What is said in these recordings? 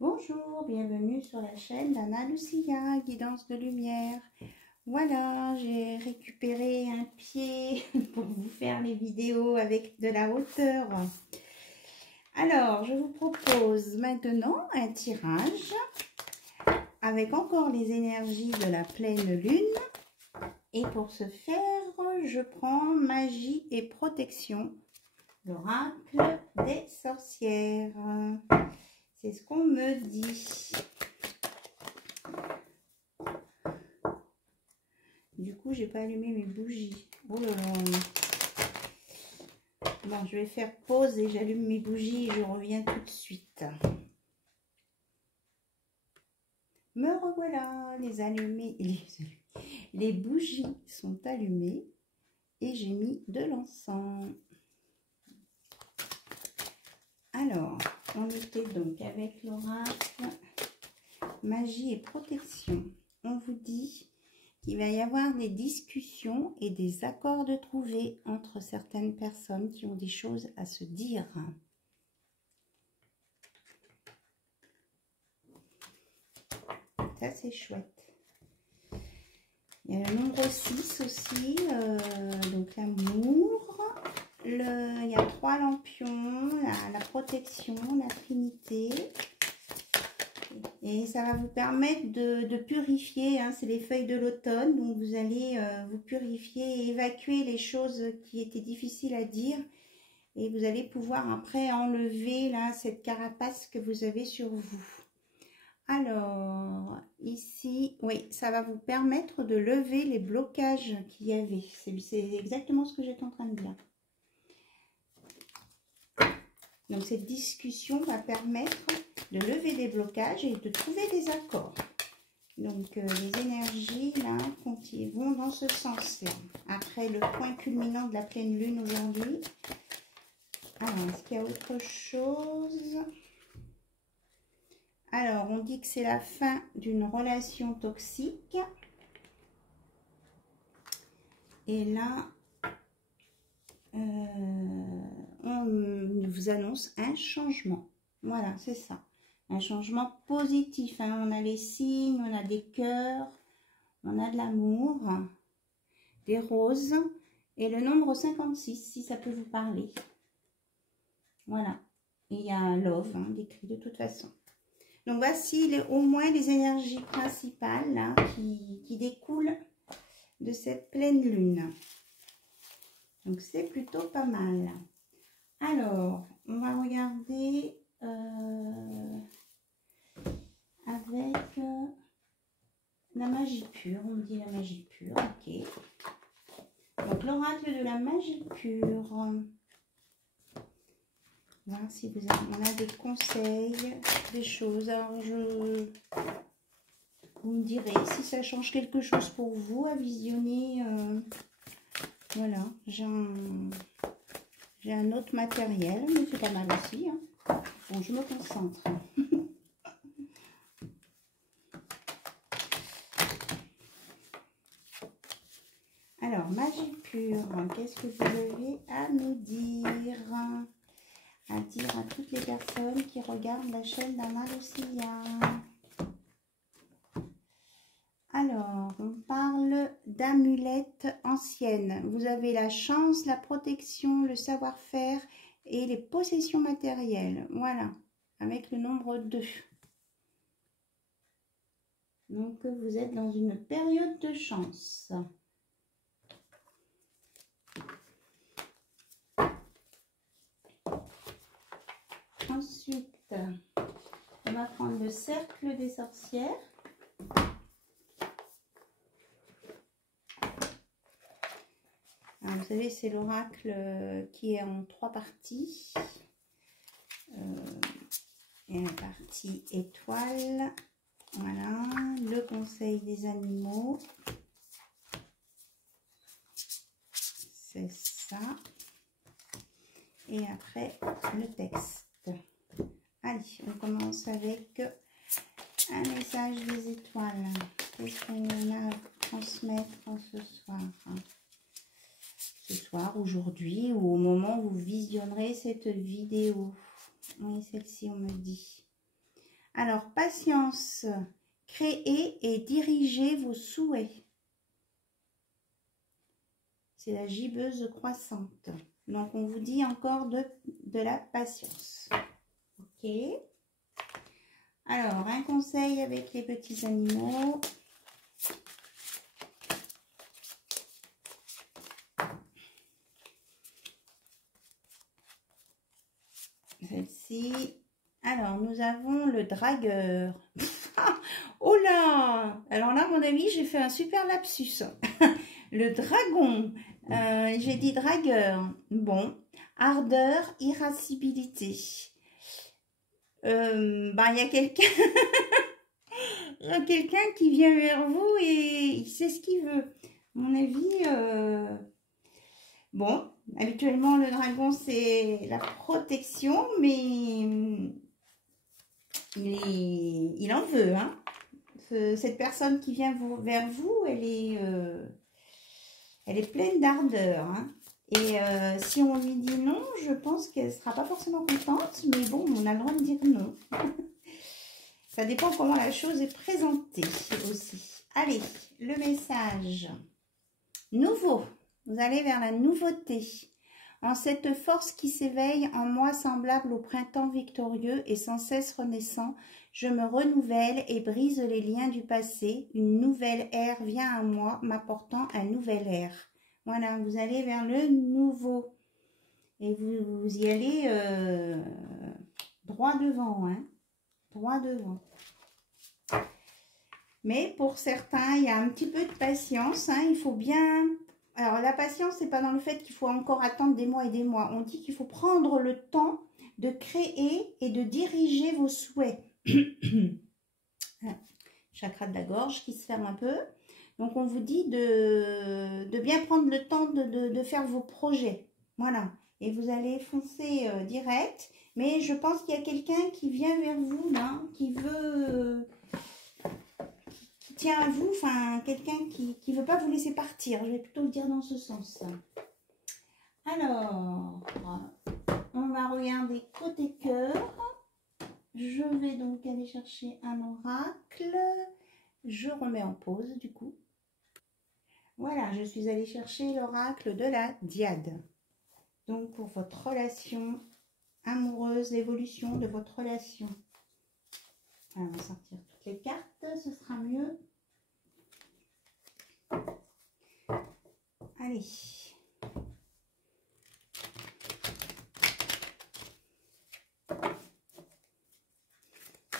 Bonjour, bienvenue sur la chaîne d'Anna Lucia, guidance de lumière. Voilà, j'ai récupéré un pied pour vous faire les vidéos avec de la hauteur. Alors, je vous propose maintenant un tirage avec encore les énergies de la pleine lune. Et pour ce faire, je prends magie et protection, l'oracle des sorcières. C'est ce qu'on me dit. Du coup, j'ai pas allumé mes bougies. Oh là là. Bon, je vais faire pause et j'allume mes bougies et je reviens tout de suite. Me revoilà, les bougies sont allumées et j'ai mis de l'encens. Alors, on était donc avec l'oracle magie et protection. On vous dit qu'il va y avoir des discussions et des accords de trouver entre certaines personnes qui ont des choses à se dire. Ça, c'est chouette. Il y a le nombre 6 aussi, donc l'amour. Il y a 3 lampions, la protection, la trinité. Et ça va vous permettre de purifier, hein, c'est les feuilles de l'automne, donc vous allez vous purifier et évacuer les choses qui étaient difficiles à dire. Et vous allez pouvoir après enlever là, cette carapace que vous avez sur vous. Alors, ici, oui, ça va vous permettre de lever les blocages qu'il y avait. C'est exactement ce que j'étais en train de dire. Donc, cette discussion va permettre de lever des blocages et de trouver des accords. Donc, les énergies, là, vont dans ce sens-là. Après le point culminant de la pleine lune aujourd'hui. Alors, est-ce qu'il y a autre chose ? Alors, on dit que c'est la fin d'une relation toxique. Et là, on vous annonce un changement. Voilà, c'est ça. Un changement positif. Hein. On a les signes, on a des cœurs, on a de l'amour, des roses. Et le nombre 56, si ça peut vous parler. Voilà. Et il y a un love, hein, décrit de toute façon. Donc voici au moins les énergies principales là, qui découlent de cette pleine lune. Donc c'est plutôt pas mal. Alors, on va regarder avec la magie pure. On me dit la magie pure, ok. Donc l'oracle de la magie pure. Voir si on a des conseils, des choses. Alors vous me direz si ça change quelque chose pour vous à visionner. Voilà, j'ai un autre matériel, mais c'est pas mal aussi. Hein. Bon, je me concentre. Alors, magie pure, qu'est-ce que vous avez à nous dire? À dire à toutes les personnes qui regardent la chaîne d'Anna Lucia. Alors, on parle d'amulettes anciennes. Vous avez la chance, la protection, le savoir-faire et les possessions matérielles. Voilà, avec le nombre 2. Donc, vous êtes dans une période de chance. Ensuite, on va prendre le cercle des sorcières. Alors, vous savez, c'est l'oracle qui est en 3 parties. Et la partie étoile. Voilà, le conseil des animaux. C'est ça. Et après, le texte. Allez, on commence avec un message des étoiles. Qu'est-ce qu'on a à transmettre ce soir? Ce soir, aujourd'hui, ou au moment où vous visionnerez cette vidéo. Oui, celle-ci, on me dit. Alors, patience, créez et dirigez vos souhaits. C'est la gibbeuse croissante. Donc, on vous dit encore de la patience. Ok. Alors, un conseil avec les petits animaux. Celle-ci. Alors, nous avons le dragueur. Oh là! Alors là, mon ami, j'ai fait un super lapsus. Le dragon. J'ai dit dragueur. Bon. Ardeur, irascibilité. Bah, il y a quelqu'un... Il y a quelqu'un qui vient vers vous et il sait ce qu'il veut. À mon avis... Bon, habituellement, le dragon, c'est la protection, mais il en veut. Hein. Cette personne qui vient vers vous, elle est pleine d'ardeur. Hein. Et si on lui dit non, je pense qu'elle ne sera pas forcément contente, mais bon, on a le droit de dire non. Ça dépend comment la chose est présentée aussi. Allez, le message. Nouveau. Vous allez vers la nouveauté. En cette force qui s'éveille en moi semblable au printemps victorieux et sans cesse renaissant, je me renouvelle et brise les liens du passé. Une nouvelle ère vient à moi, m'apportant un nouvel air. Voilà, vous allez vers le nouveau. Et vous y allez droit devant, hein. Droit devant. Mais pour certains, il y a un petit peu de patience, hein. Il faut bien... Alors, la patience, c'est pas dans le fait qu'il faut encore attendre des mois et des mois. On dit qu'il faut prendre le temps de créer et de diriger vos souhaits. Chakra de la gorge qui se ferme un peu. Donc, on vous dit de bien prendre le temps de faire vos projets. Voilà. Et vous allez foncer direct. Mais je pense qu'il y a quelqu'un qui vient vers vous, là, qui veut... tient à vous, enfin quelqu'un qui ne veut pas vous laisser partir, je vais plutôt le dire dans ce sens. Alors, on va regarder côté cœur. Je vais donc aller chercher un oracle. Je remets en pause du coup. Voilà, je suis allée chercher l'oracle de la Diade. Donc pour votre relation amoureuse, l'évolution de votre relation. Alors, on va sortir toutes les cartes, ce sera mieux. Allez.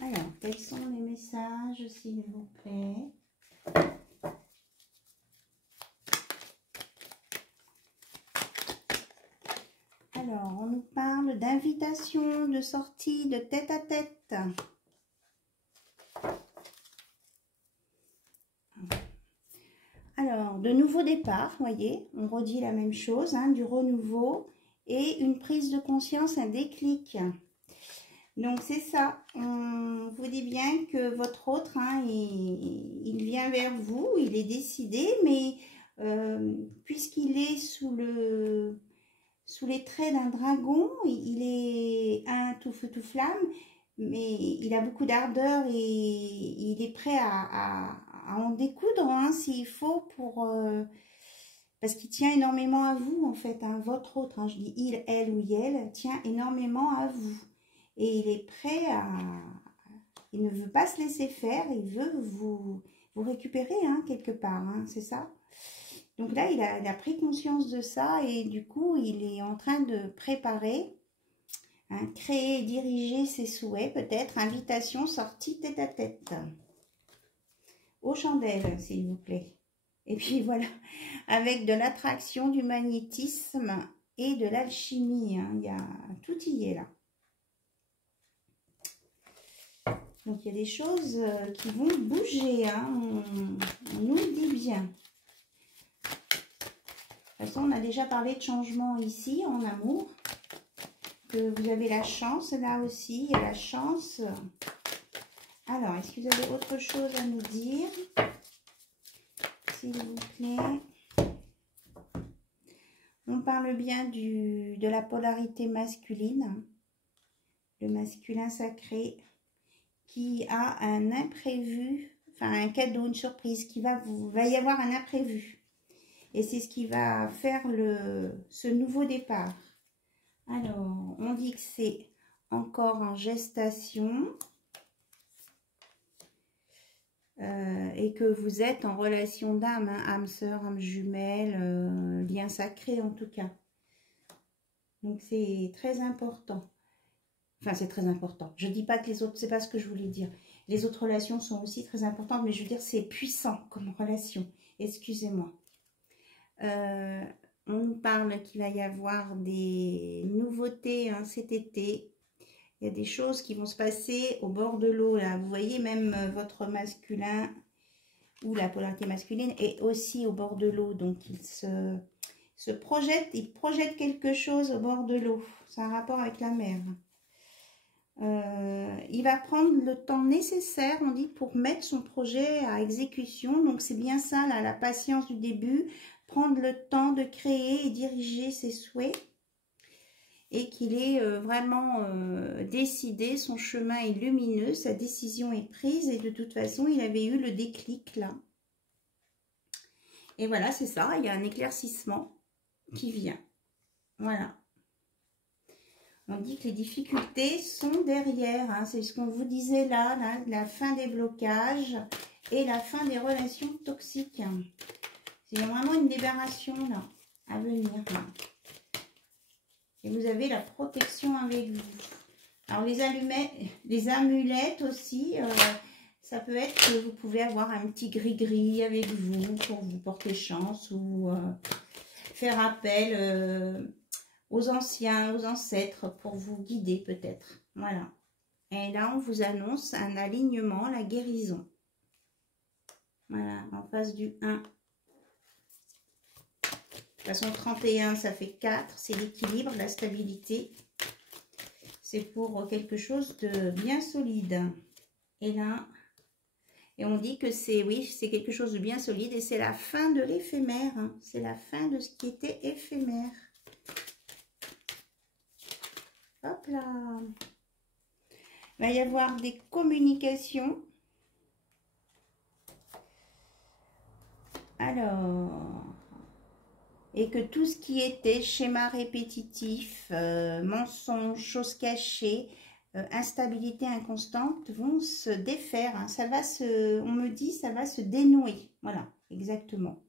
Alors, quels sont les messages, s'il vous plaît? Alors, on nous parle d'invitation, de sortie, de tête à tête. Alors, de nouveaux départs, voyez, on redit la même chose, hein, du renouveau et une prise de conscience, un déclic. Donc, c'est ça, on vous dit bien que votre autre, hein, il vient vers vous, il est décidé, mais puisqu'il est sous les traits d'un dragon, il est un tout feu tout flamme, mais il a beaucoup d'ardeur et il est prêt à en découdre hein, s'il faut pour parce qu'il tient énormément à vous en fait, hein, votre autre, hein, je dis il, elle ou elle, tient énormément à vous et il est prêt il ne veut pas se laisser faire, il veut vous récupérer hein, quelque part, hein, c'est ça. Donc là, il a pris conscience de ça et du coup, il est en train de préparer, hein, créer et diriger ses souhaits, peut-être, invitation, sortie tête à tête. Aux chandelles, s'il vous plaît. Et puis voilà, avec de l'attraction, du magnétisme et de l'alchimie. Hein, tout y est là. Donc il y a des choses qui vont bouger, hein, on nous le dit bien. De toute façon, on a déjà parlé de changement ici, en amour. Que vous avez la chance, là aussi, il y a la chance. Alors, est-ce que vous avez autre chose à nous dire? S'il vous plaît. On parle bien de la polarité masculine. Le masculin sacré qui a un imprévu, enfin un cadeau, une surprise, va y avoir un imprévu. Et c'est ce qui va faire ce nouveau départ. Alors, on dit que c'est encore en gestation. Et que vous êtes en relation d'âme, hein, âme sœur, âme jumelle, lien sacré en tout cas. Donc c'est très important. Enfin, c'est très important. Je ne dis pas que les autres, c'est pas ce que je voulais dire. Les autres relations sont aussi très importantes, mais je veux dire, c'est puissant comme relation. Excusez-moi. On nous parle qu'il va y avoir des nouveautés hein, cet été. Il y a des choses qui vont se passer au bord de l'eau, là. Vous voyez, même votre masculin ou la polarité masculine est aussi au bord de l'eau. Donc, il projette quelque chose au bord de l'eau. C'est un rapport avec la mer. Il va prendre le temps nécessaire, on dit, pour mettre son projet à exécution. Donc, c'est bien ça, là, la patience du début. Prendre le temps de créer et diriger ses souhaits. Et qu'il est vraiment décidé, son chemin est lumineux, sa décision est prise et de toute façon, il avait eu le déclic là. Et voilà, c'est ça, il y a un éclaircissement qui vient. Voilà. On dit que les difficultés sont derrière, hein, c'est ce qu'on vous disait là, la fin des blocages et la fin des relations toxiques. C'est vraiment une libération là, à venir là. Et vous avez la protection avec vous. Alors les amulettes aussi, ça peut être que vous pouvez avoir un petit gris-gris avec vous pour vous porter chance ou faire appel aux anciens, aux ancêtres pour vous guider peut-être. Voilà. Et là, on vous annonce un alignement, la guérison. Voilà, en face du 1. De toute façon, 31, ça fait 4. C'est l'équilibre, la stabilité. C'est pour quelque chose de bien solide. Et là, et on dit que c'est, oui, c'est quelque chose de bien solide. Et c'est la fin de l'éphémère. Hein. C'est la fin de ce qui était éphémère. Hop là. Il va y avoir des communications. Alors... Et que tout ce qui était schéma répétitif, mensonges, choses cachées, instabilité inconstante vont se défaire. Hein. Ça va on me dit, ça va se dénouer. Voilà, exactement.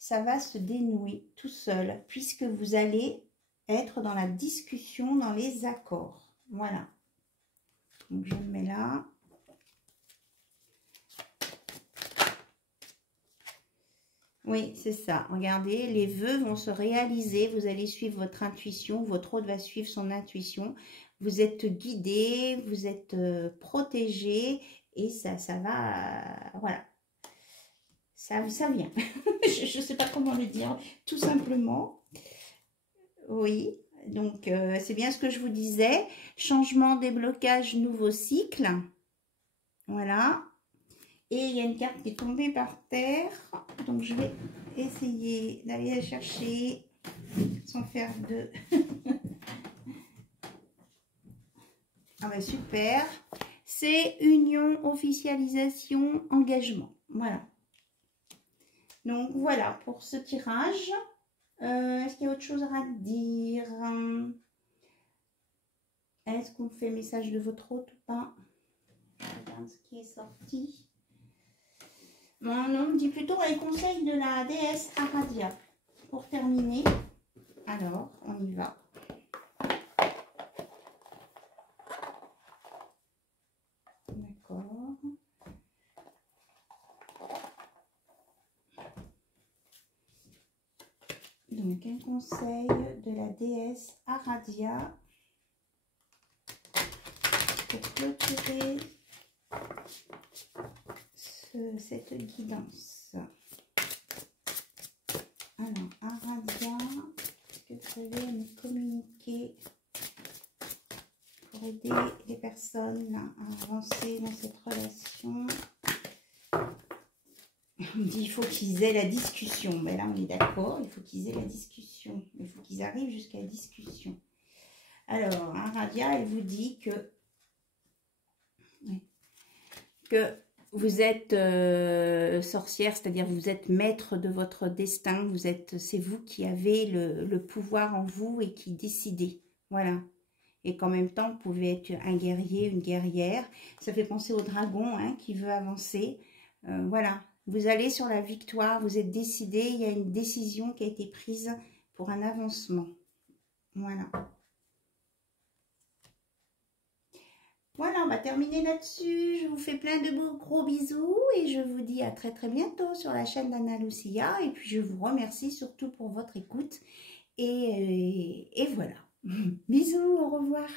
Ça va se dénouer tout seul, puisque vous allez être dans la discussion, dans les accords. Voilà. Donc je le mets là. Oui, c'est ça. Regardez, les vœux vont se réaliser. Vous allez suivre votre intuition. Votre hôte va suivre son intuition. Vous êtes guidé, vous êtes protégé. Et ça va... voilà. Ça vient. Je ne sais pas comment le dire. Tout simplement. Oui. Donc, c'est bien ce que je vous disais. Changement, déblocage, nouveau cycle. Voilà. Et il y a une carte qui est tombée par terre. Donc, je vais essayer d'aller la chercher sans faire de... Ah ben super. C'est union, officialisation, engagement. Voilà. Donc, voilà pour ce tirage. Est-ce qu'il y a autre chose à dire? Est-ce qu'on fait message de votre hôte ou pas? Je regarde ce qui est sorti. Bon, on me dit plutôt les conseils de la déesse Aradia. Pour terminer, alors, on y va. D'accord. Donc, un conseil de la déesse Aradia pour clôturer cette guidance. Alors, Aradia, est-ce que vous allez me communiquer pour aider les personnes là, à avancer dans cette relation? On me dit il faut qu'ils aient la discussion. Mais là, on est d'accord, il faut qu'ils aient la discussion. Il faut qu'ils arrivent jusqu'à la discussion. Alors, Aradia, elle vous dit que... Oui. que vous êtes sorcière, c'est-à-dire vous êtes maître de votre destin. C'est vous qui avez le pouvoir en vous et qui décidez. Voilà. Et qu'en même temps, vous pouvez être un guerrier, une guerrière. Ça fait penser au dragon hein, qui veut avancer. Voilà. Vous allez sur la victoire, vous êtes décidé. Il y a une décision qui a été prise pour un avancement. Voilà. Voilà, on va terminer là-dessus. Je vous fais plein de gros bisous et je vous dis à très très bientôt sur la chaîne d'Anna Lucia. Et puis je vous remercie surtout pour votre écoute. Et voilà. Bisous, au revoir.